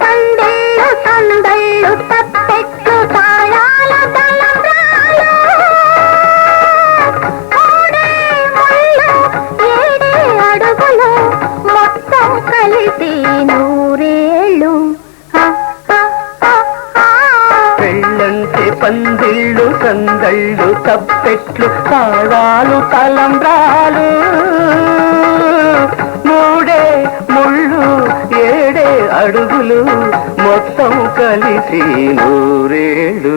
పందిళ్ళు సందళ్ళు తప్పెట్లు తాళాల తలంబ్రాలు మూడే ముళ్ళు ఏడే అడుగులు మొత్తం కలిసి నూరేళ్ళు పెళ్ళంటే పందిళ్ళు సందళ్ళు తప్పెట్లు తాళాలు తలంబ్రాలు మూడే ముళ్ళు ఏడే అడుగులు మొత్తం కలిసి నూరేళ్ళు.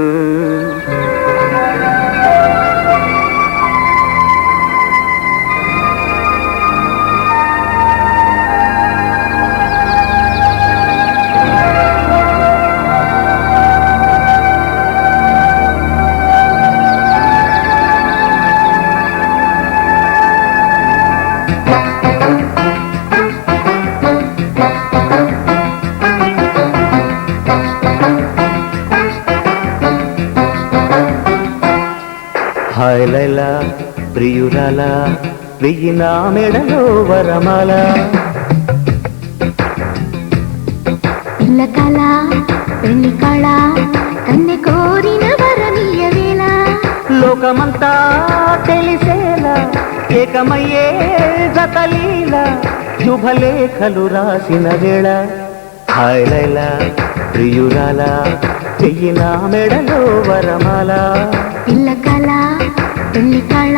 హాయ్ లైలా ప్రియురాల వెయ్యి నా మెడలో వరమాల పిల్ల కళ పెళ్లి కళ కన్నె కోరిన వరనీయ వేళ లోకమంతా తెలిసేలా ఏకమయ్యే జతలీల శుభలేఖలు రాసిన వేళ. హాయ్ లైలా ప్రియురాల వెయ్యి నా మెడలో వరమాల పిల్ల కళ పెళ్లి కళ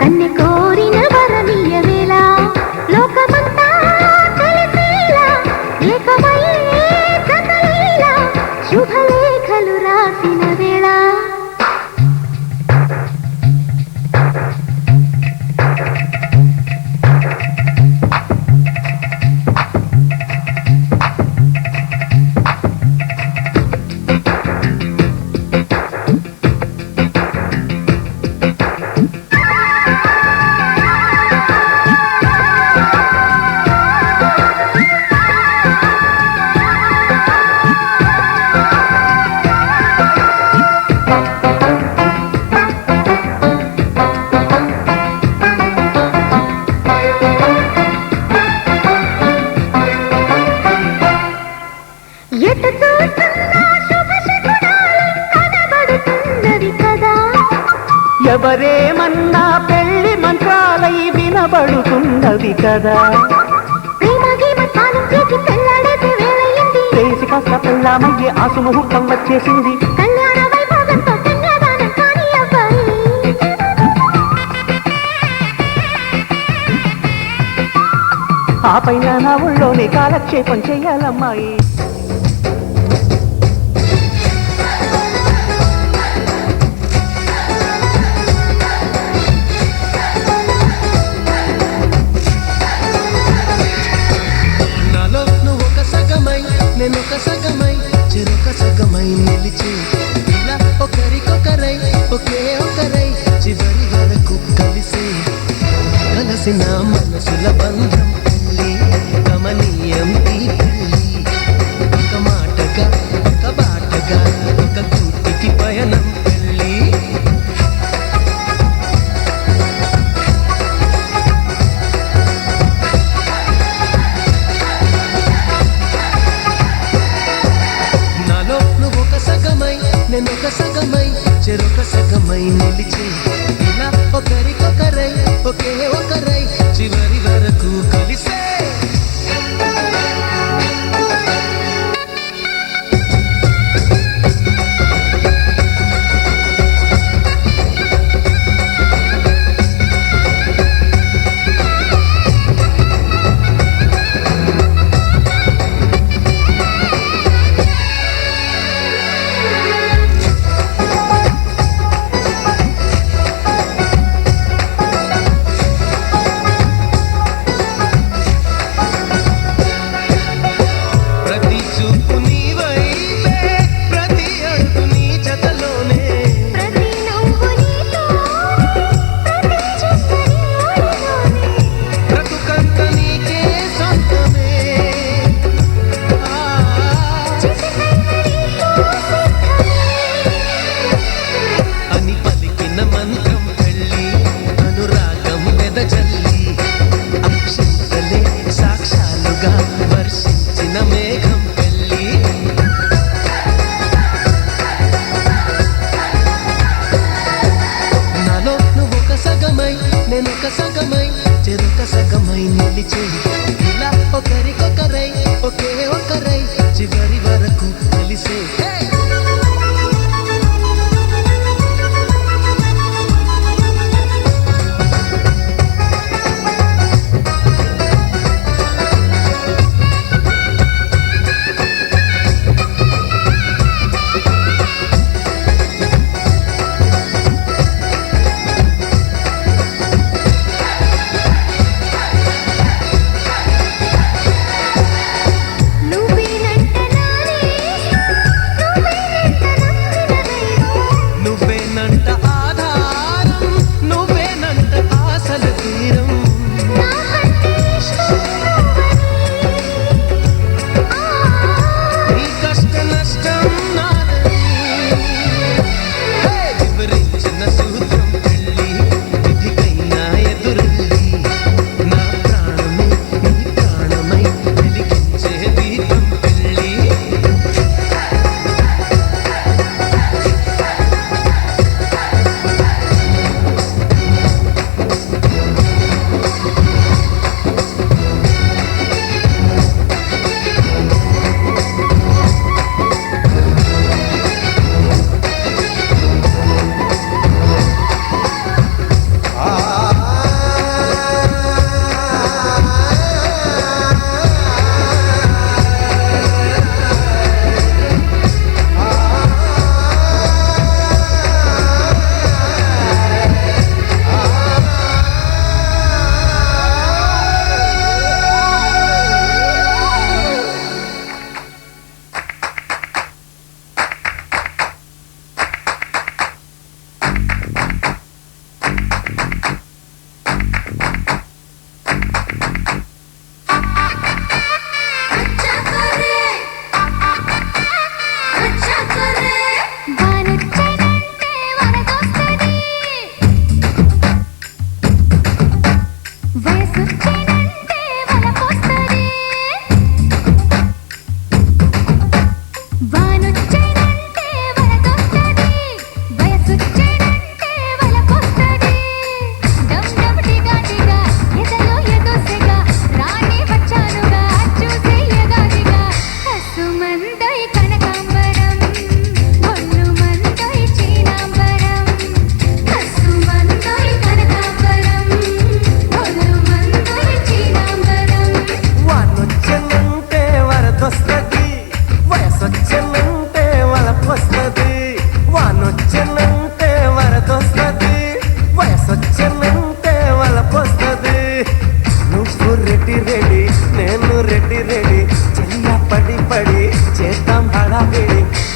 కన్నె కోరిన వరనీయ వేళ లోకమంతా తెలిసేలా ఏకమయ్యే జతలీల శుభలేఖలు రాసిన వేళ. ఎవరేమన్నా పెళ్లి మంత్రాలై వినబడుతున్నది కదా. చేసి కాస్త పెళ్ళామయ్యే ఆసు ముహూర్తం వచ్చేసింది. ఆ పైన నా ఊళ్ళోనే కాలక్షేపం చెయ్యాలమ్మాయి. నేనొక సగమై చెరొక సగమై నిలిచి ఇలా ఒకరికొకరై ఒకే ఒకరై చివరి వరకు కలిసి కలిసిన మనసుల బంధం పెళ్ళి గమనీయం ఈ పెళ్ళి. ఒక మాటగా ఒక బాటగా ఒక కూటికి పయనం పెళ్ళి. నేనొక సగమై చెరొక సగమై నిలిచి ఇలా ఒకరికొకరై ఒకే ఒకరై చివరి వరకు కలిసే.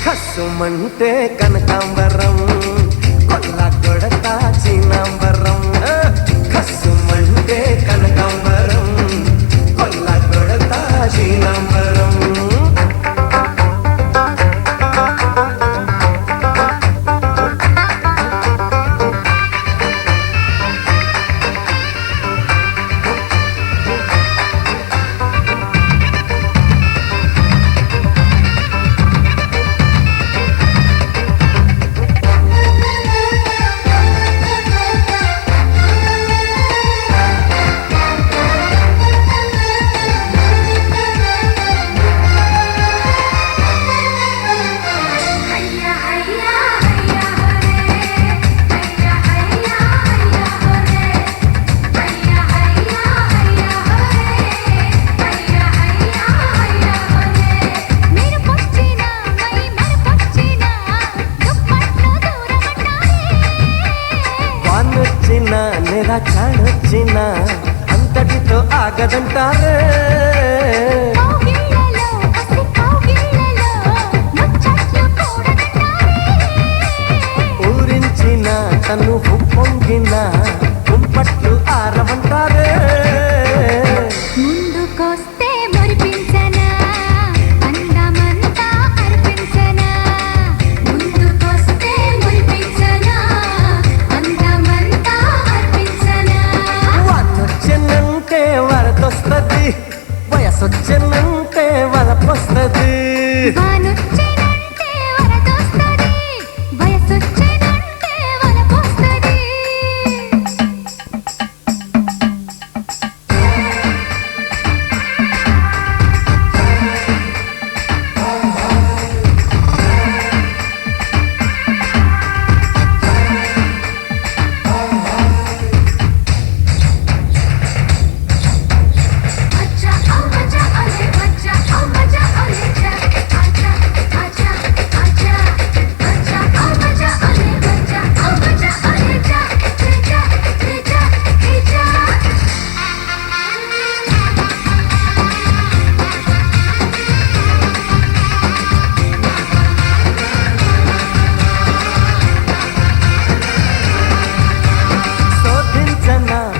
కసుమంటే కనకాంబరం కొల్ల కొడతా చీనాంబరం కసుమంటే కనకాంబరం కొల్ల కొడతా చీనాంబరం చాడొచ్చిన అంతటితో ఆగదంటారే ఊరించిన తను పొంగిన కుంపట్లు ఆరవంటారే ముందుకొస్తే మురిపించనా అందమంతా అర్పించనా ముందుకొస్తే మురిపించనా అందమంతా అర్పించనా వానొచ్చినంటే వరదొస్తది వయసొచ్చినంటే వలపొస్తది వానొచ్చినంటే వరదొస్తది వయసొచ్చినంటే వలపొస్తది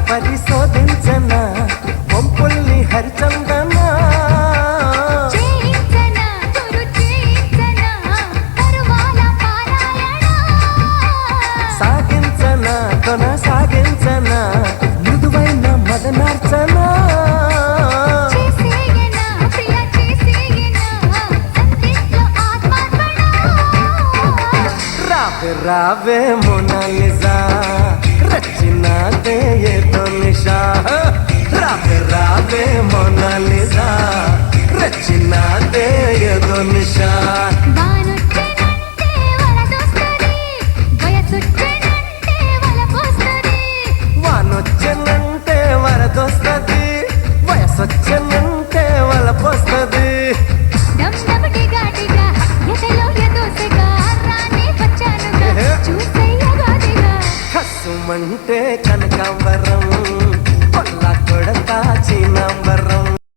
పరిశోధించనా పంపుల్ని హరిచందనా చేయించనా గురు చేయించనా పరువాల పారాయణ సాగించనా కొనసాగించనా మృదువైన మదనార్చనా చేసేయనా ప్రియ చేసేయనా సందేశంలో ఆత్మార్పణ రావే రావే మోనాలిసా రచినాదే ఏదో నిషా రావే రావే మోనాలిసా రచినాదే ఏదో నిషా వానొచ్చినంటే వరదొస్తది వయసొచ్చినంటే వలపొస్తది వానొచ్చినంటే వరదొస్తది వయసొచ్చినంటే వలపొస్తది డమ్ డబటి గాటిగా ఎదలో ఎదోసగా రానే వచ్చానుగా చూసయ్యగాదిగా కసుమంటే కనకాంబరం